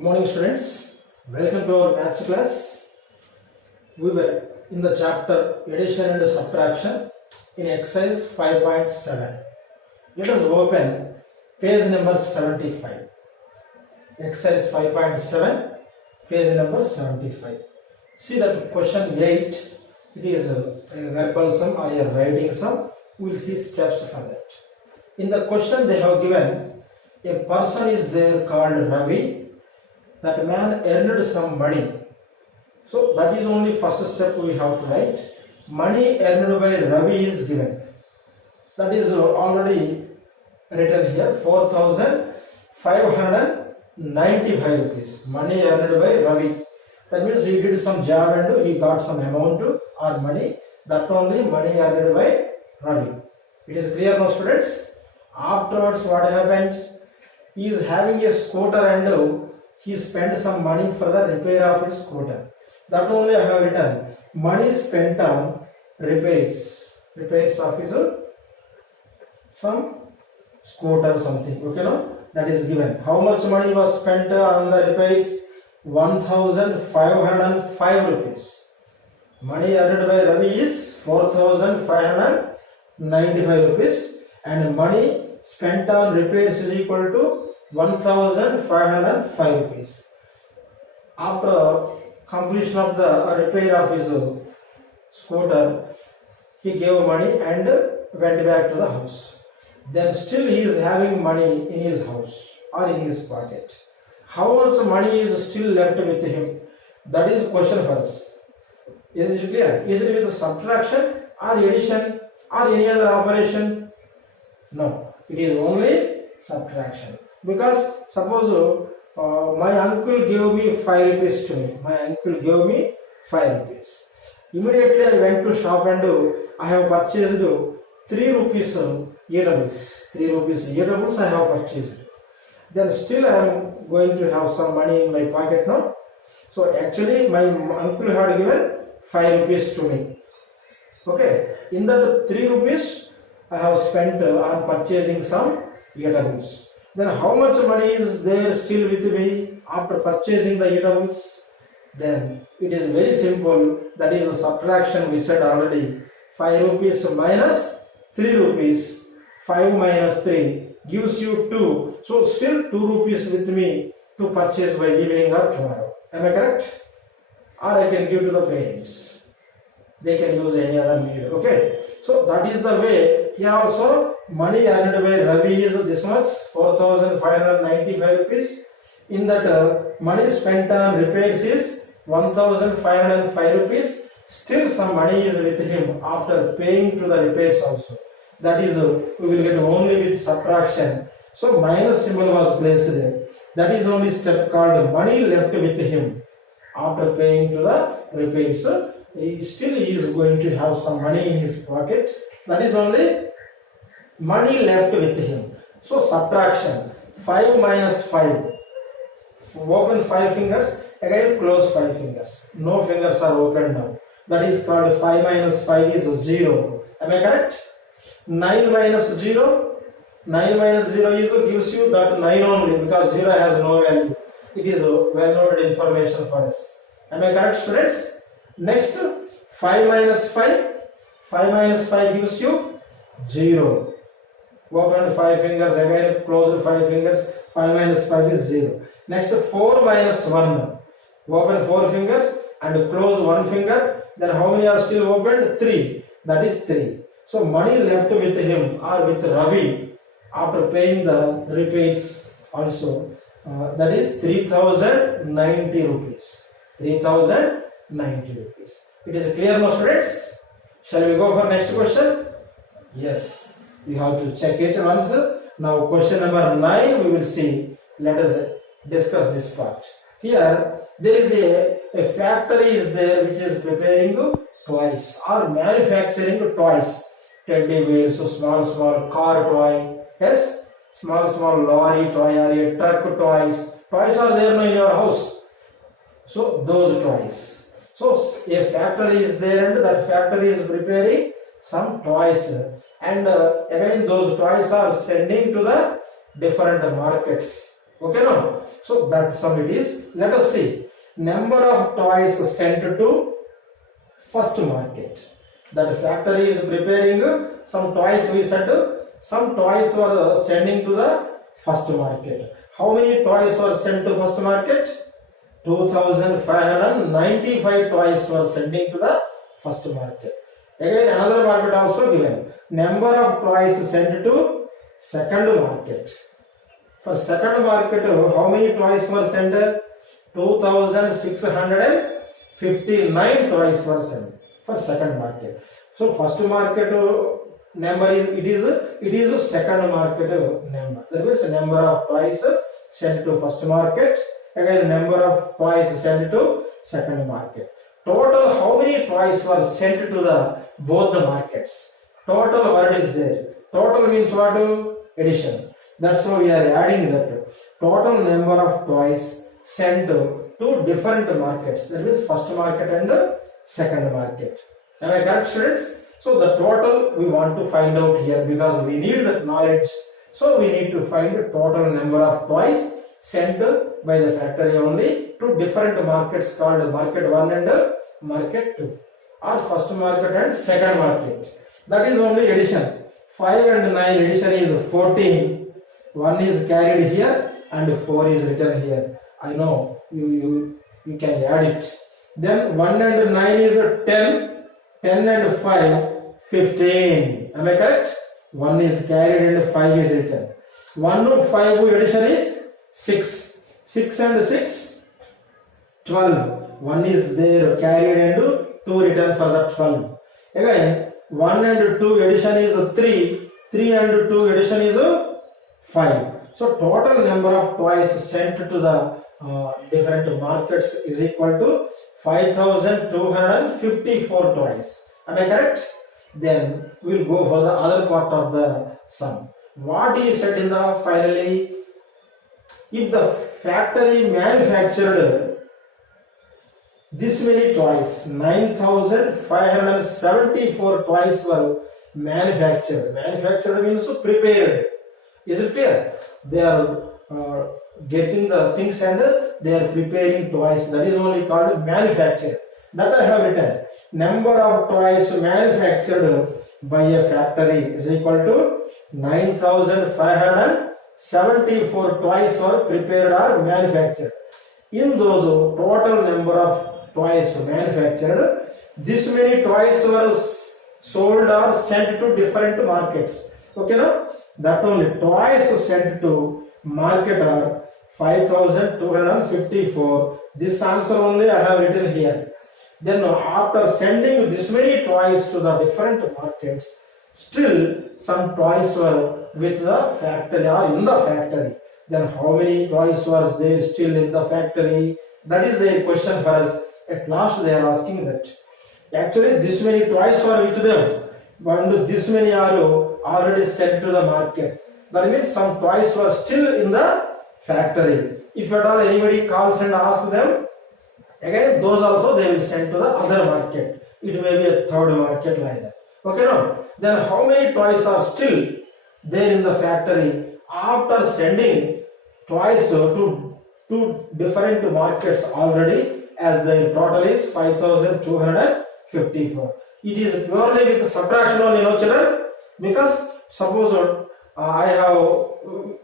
Good morning students, welcome to our maths class. We were in the chapter addition and subtraction in exercise 5.7. Let us open page number 75. Exercise 5.7, page number 75. See that question 8, it is a verbal sum or a writing sum. We will see steps for that. In the question they have given, a person is there called Ravi. That man earned some money. So that is only first step we have to write. Money earned by Ravi is given. That is already written here, 4,595 rupees. Money earned by Ravi. That means he did some job and he got some amount or money. That only money earned by Ravi. It is clear now students? Afterwards what happens? He is having a scooter and he spent some money for the repair of his scooter. That only I have written. Money spent on repairs of his some scooter something. Okay, no? That is given. How much money was spent on the repairs? 1,505 rupees. Money earned by Ravi is 4,595 rupees and money spent on repairs is equal to 1,505 rupees. After completion of the repair of his scooter, he gave money and went back to the house. Then still he is having money in his house or in his pocket. How much money is still left with him? That is question for us. Is it clear? Is it with subtraction or addition or any other operation? No, it is only subtraction. Because suppose my uncle gave me 5 rupees to me. My uncle gave me 5 rupees. Immediately I went to shop and I have purchased 3 rupees eatables. 3 rupees eatables I have purchased. Then still I am going to have some money in my pocket now. So actually my uncle had given 5 rupees to me. Okay. In that 3 rupees I have spent on purchasing some eatables. Then how much money is there still with me after purchasing the eatables? Then it is very simple. That is a subtraction we said already. 5 rupees minus 3 rupees. 5 minus 3 gives you 2. So still 2 rupees with me to purchase by evening or tomorrow. Am I correct? Or I can give to the parents. They can use any other medium. Okay. So that is the way. Here also money earned by Ravi is this much, 4,595 rupees. In that money spent on repairs is 1,505 rupees. Still some money is with him after paying to the repairs also. That is we will get only with subtraction. So minus symbol was placed there. That is only step called money left with him after paying to the repairs. He is going to have some money in his pocket. That is only money left with him. So subtraction. 5 minus 5. Open 5 fingers. Again close 5 fingers. No fingers are opened now. That is called 5 minus 5 is 0. Am I correct? 9 minus 0. 9 minus 0 is gives you that 9 only because 0 has no value. It is well noted information for us. Am I correct students? Next 5 minus 5. 5 minus 5 gives you 0. Open 5 fingers, again closed 5 fingers. 5 minus 5 is 0. Next 4 minus 1. Open 4 fingers and close 1 finger. Then how many are still opened? 3. That is 3. So money left with him or with Ravi after paying the repairs also. That is 3,090 rupees. 3,090 rupees. It is clear now students? Shall we go for next question? Yes. You have to check it once. Now question number 9 we will see. Let us discuss this part. Here there is a factory is there which is preparing toys or manufacturing toys. Teddy bears, so small car toy. Yes, small lorry toy or a truck toys. Toys are there now in your house. So those toys. So a factory is there and that factory is preparing some toys. And again those toys are sending to the different markets. Okay, no? So that sum it is. Let us see. Number of toys sent to first market. That factory is preparing some toys, we said some toys were sending to the first market. How many toys were sent to first market? 2595 toys were sending to the first market. Again another market also given. Number of toys sent to second market. For second market, how many toys were sent? 2659 toys were sent for second market. So first market number is it is second market number. That means number of toys sent to first market. Again number of toys sent to second market. Total how many toys were sent to the both the markets? Total word is there. Total means what? Addition. That's why we are adding that. Total number of toys sent to different markets. That means first market and second market. Am I correct, students? So the total we want to find out here because we need that knowledge. So we need to find the total number of toys sent by the factory only to different markets called market 1 and market 2, or first market and second market. That is only addition. 5 and 9 addition is 14. 1 is carried here and 4 is written here. I know you can add it. Then 1 and 9 is 10. 10 and 5, 15. Am I correct? 1 is carried and 5 is written. 1 to 5 addition is 6. 6 and 6, 12. 1 is there carried and 2 written for the 12. Again 1 and 2 addition is 3. 3 and 2 addition is 5. So total number of toys sent to the different markets is equal to 5254 toys. Am I correct? Then we will go for the other part of the sum. What is said in the finally? If the factory manufactured this many toys, 9574 toys were manufactured. Manufactured means prepared. Is it clear? They are getting the things and they are preparing toys. That is only called manufacture. That I have written. Number of toys manufactured by a factory is equal to 9574 toys were prepared or manufactured. In those total number of toys manufactured, this many toys were sold or sent to different markets. Okay, now that only toys sent to market are 5254. This answer only I have written here. Then after sending this many toys to the different markets, still some toys were with the factory or in the factory. Then how many toys was there still in the factory? That is their question for us. At last they are asking that. Actually this many toys were with them, but this many are already sent to the market. That means some toys were still in the factory. If at all anybody calls and asks them, again those also they will send to the other market. It may be a third market like that. Okay, no? Then how many toys are still there in the factory after sending toys to different markets already, as the total is 5254. It is purely with subtraction only, no children? Because suppose I have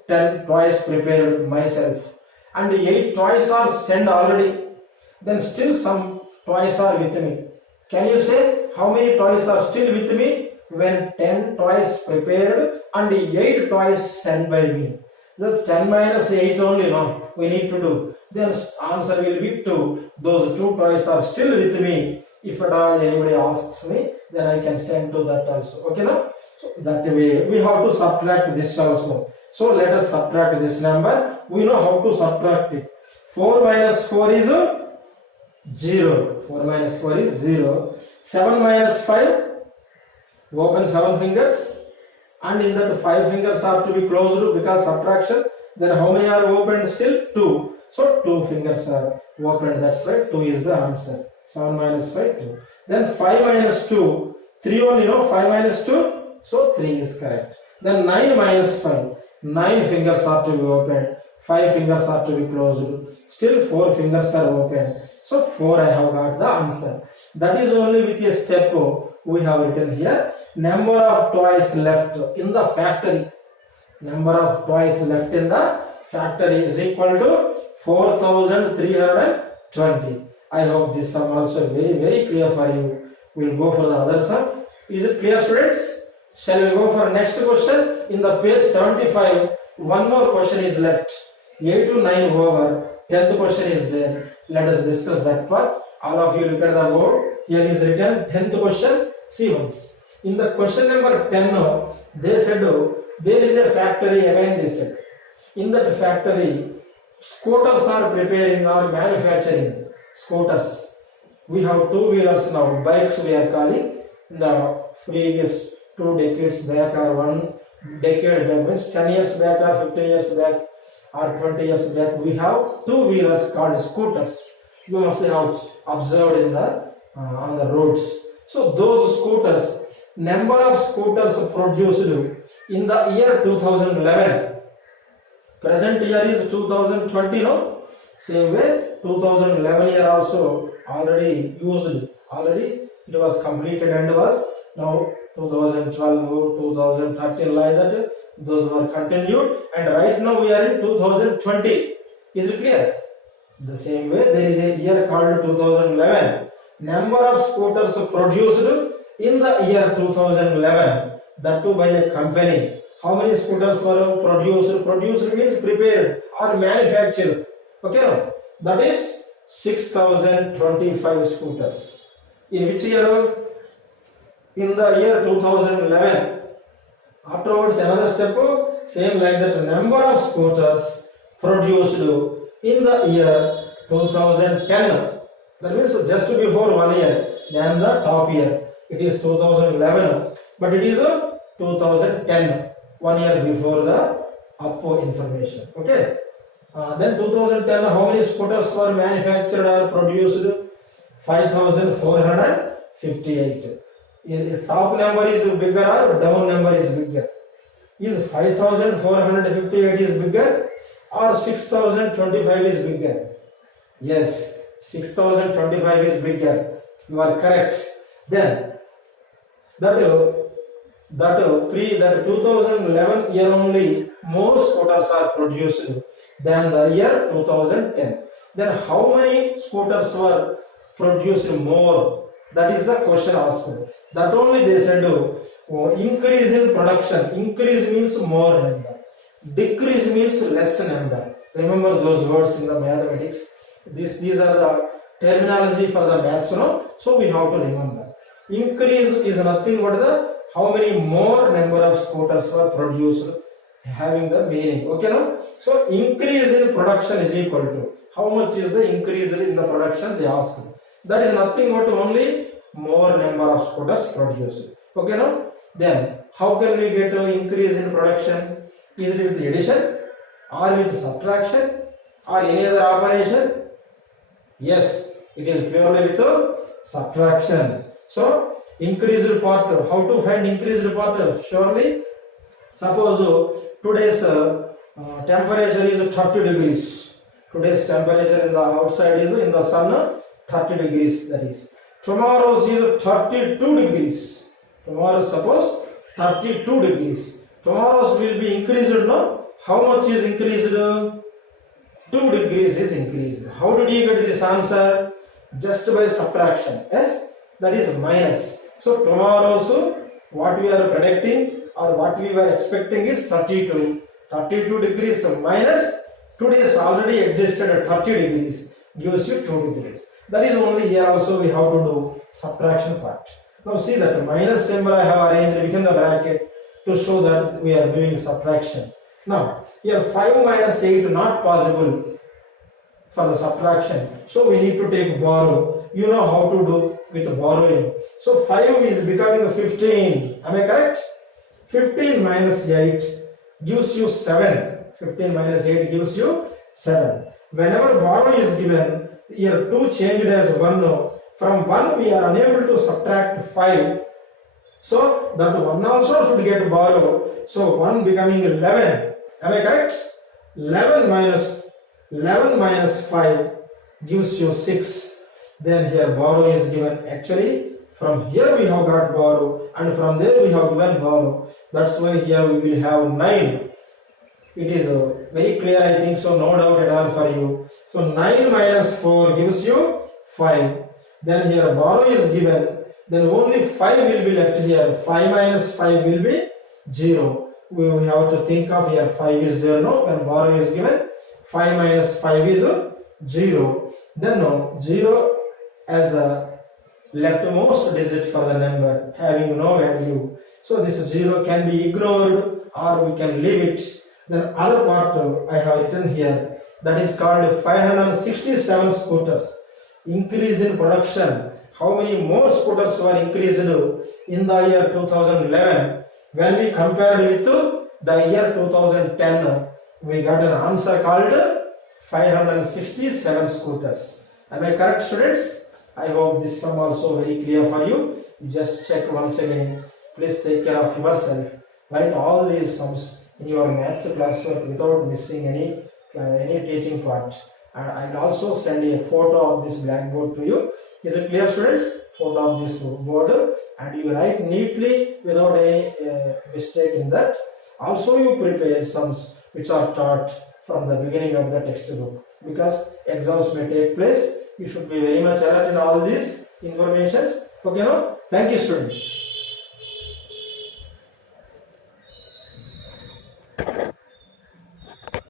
10 toys prepared myself and 8 toys are sent already, then still some toys are with me. Can you say how many toys are still with me when 10 toys prepared and 8 toys sent by me? That's 10 minus 8 only, no? We need to do. Then answer will be 2. Those 2 toys are still with me. If at all anybody asks me, then I can send to that also. Okay, no? So that way we have to subtract this also. So let us subtract this number. We know how to subtract it. 4 minus 4 is 0. 4 minus 4 is 0. 7 minus 5, open 7 fingers. And in that 5 fingers are to be closed because subtraction. Then how many are opened still? 2. So 2 fingers are opened. That's right. 2 is the answer. 7 minus 5, 2. Then 5 minus 2, 3 only, no? 5 minus 2. So 3 is correct. Then 9 minus 5, 9 fingers are to be opened. 5 fingers are to be closed. Still 4 fingers are open. So 4 I have got the answer. That is only with a step we have written here. Number of toys left in the factory. Number of toys left in the factory is equal to 4320. I hope this sum also very clear for you. We will go for the other sum. Is it clear, students? Shall we go for next question? In the page 75, one more question is left. 8 to 9 over. 10th question is there. Let us discuss that part. All of you look at the board. Here is written 10th question. See once. In the question number 10, they said there is a factory. Again they said, in that factory, scooters are preparing or manufacturing scooters. We have two-wheelers now, bikes we are calling. In the previous 2 decades back or 1 decade back, means 10 years back or 15 years back or 20 years back, we have two-wheelers called scooters. You must have observed in the on the roads. So those scooters, number of scooters produced in the year 2011. Present year is 2020, no? Same way, 2011 year also already used. Already it was completed and was now 2012, 2013 like that. Those were continued, and right now we are in 2020. Is it clear? The same way, there is a year called 2011. Number of scooters produced in the year 2011, that too by a company. How many scooters were produced? Produced means prepared or manufactured. Okay, no? That is 6025 scooters. In which year? In the year 2011. Afterwards, another step, same like that, number of scooters produced in the year 2010. That means just before 1 year, than the top year. It is 2011, but it is 2010, 1 year before the up information. Okay. Then 2010, how many scooters were manufactured or produced? 5458. Top number is bigger or down number is bigger? Is 5458 is bigger or 6025 is bigger? Yes, 6025 is bigger. You are correct. Then that 2011 year only more scooters are produced than the year 2010. Then how many scooters were produced more? That is the question asked. That only they said, increase in production. Increase means more number. Decrease means less number. Remember those words in the mathematics. These are the terminology for the maths, no? So we have to remember. Increase is nothing but the how many more number of scooters were produced, having the meaning. Okay, no? So increase in production is equal to how much is the increase in the production they ask. That is nothing but only more number of scooters produced. Okay, no? Then how can we get an increase in production? Is it with addition or with subtraction or any other operation? Yes, it is purely with subtraction. So increased part, how to find increased part? Surely, suppose today's temperature is 30 degrees. Today's temperature in the outside is in the sun 30 degrees, that is. Tomorrow's is 32 degrees. Tomorrow suppose 32 degrees. Tomorrow's will be increased, no? How much is increased? 2 degrees is increased. How did you get this answer? Just by subtraction. Yes? That is minus. So tomorrow's what we are predicting or what we were expecting is 32. 32 degrees minus today's already existed at 30 degrees gives you 2 degrees. That is only here also we have to do subtraction part. Now see that minus symbol I have arranged within the bracket to show that we are doing subtraction. Now here 5 minus 8 not possible for the subtraction. So we need to take borrow. You know how to do with borrowing. So 5 is becoming 15. Am I correct? 15 minus 8 gives you 7. 15 minus 8 gives you 7. Whenever borrow is given, here 2 changed as 1. From 1 we are unable to subtract 5. So that 1 also should get borrow. So 1 becoming 11. Am I correct? 11 minus 5 gives you 6. Then here borrow is given. Actually, from here we have got borrow, and from there we have given borrow. That's why here we will have 9. It is very clear, I think so, no doubt at all for you. So 9 minus 4 gives you 5. Then here borrow is given. Then only 5 will be left here. 5 minus 5 will be 0. We have to think of here 5 is there, no? When borrow is given, 5 minus 5 is 0. Then no, 0 as the leftmost digit for the number having no value. So this 0 can be ignored or we can leave it. Then other part I have written here, that is called 567 scooters. Increase in production. How many more scooters were increased in the year 2011? When we compared with the year 2010, we got an answer called 567 scooters. Am I correct, students? I hope this sum also very clear for you. You just check once again. Please take care of yourself. Write all these sums in your maths classwork without missing any teaching part. And I will also send a photo of this blackboard to you. Is it clear, students? Photo of this board, and you write neatly without any mistake in that. Also you prepare sums which are taught from the beginning of the textbook, because exams may take place. You should be very much alert in all these informations. Okay, no? Thank you, students.